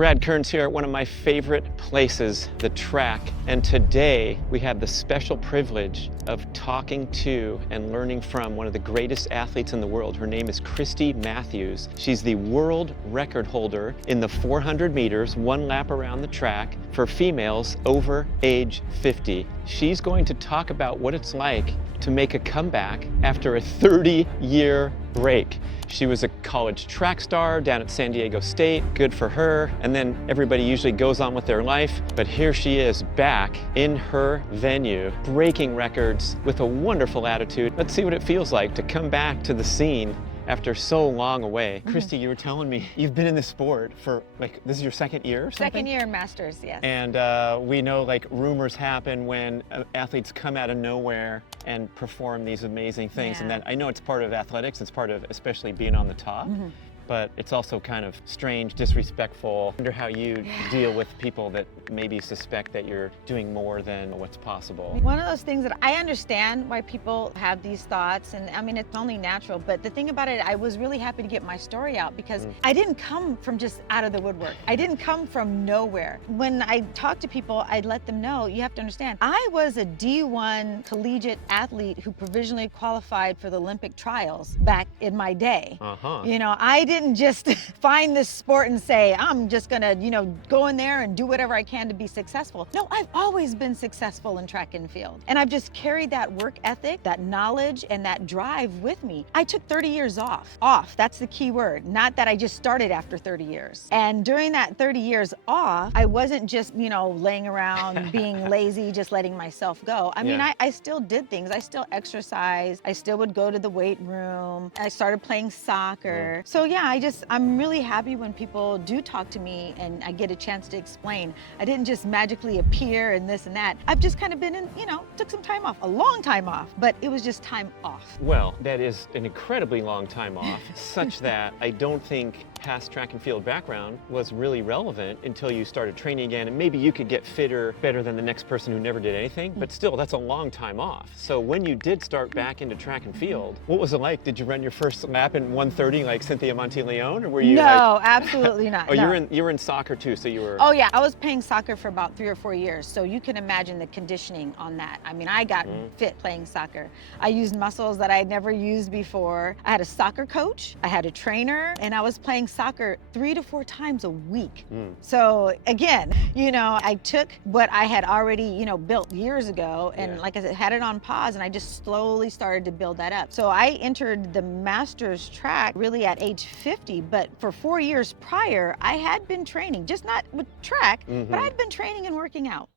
Brad Kearns here at one of my favorite places, the track. And today we have the special privilege of talking to and learning from one of the greatest athletes in the world. Her name is Christy Matthews. She's the world record holder in the 400 meters, one lap around the track for females over age 50. She's going to talk about what it's like to make a comeback after a 30-year break. She was a college track star down at San Diego State, good for her, and then everybody usually goes on with their life, but here she is back in her venue, breaking records with a wonderful attitude. Let's see what it feels like to come back to the scene after so long away. Christy, you were telling me you've been in this sport for this is your second year or something? Second year in Masters, yes. And we know rumors happen when athletes come out of nowhere and perform these amazing things. Yeah. And that I know it's part of athletics, it's part of especially being on the top. But it's also kind of strange, disrespectful. I wonder how you deal with people that maybe suspect that you're doing more than what's possible. One of those things that I understand why people have these thoughts, and I mean, it's only natural, but the thing about it, I was really happy to get my story out because I didn't come from just out of the woodwork. I didn't come from nowhere. When I talk to people, I let them know, you have to understand, I was a D1 collegiate athlete who provisionally qualified for the Olympic trials back in my day. You know, I didn't just find this sport and say, I'm just gonna, go in there and do whatever I can to be successful. No, I've always been successful in track and field. And I've just carried that work ethic, that knowledge, and that drive with me. I took 30 years off. Off, that's the key word. Not that I just started after 30 years. And during that 30 years off, I wasn't just, laying around, being lazy, just letting myself go. I mean, I still did things. I still exercised. I still would go to the weight room. I started playing soccer. So yeah, I'm really happy when people do talk to me and I get a chance to explain. I didn't just magically appear and this and that. I've just kind of been in, took some time off, a long time off, but it was just time off. Well, that is an incredibly long time off, such that I don't think past track and field background was really relevant until you started training again, and maybe you could get fitter better than the next person who never did anything, but still, that's a long time off. So when you did start back into track and field, what was it like? Did you run your first lap in 1:30 like Cynthia Monte-Leon, or were you No, absolutely not. Oh, no. you were in soccer too, so you were... Oh yeah, I was playing soccer for about 3 or 4 years, so you can imagine the conditioning on that. I mean, I got fit playing soccer. I used muscles that I'd never used before. I had a soccer coach, I had a trainer, and I was playing soccer 3 to 4 times a week. So again, I took what I had already, built years ago, and like I said, had it on pause, and I just slowly started to build that up. So I entered the Masters track really at age 50, but for 4 years prior, I had been training, just not with track, but I'd been training and working out.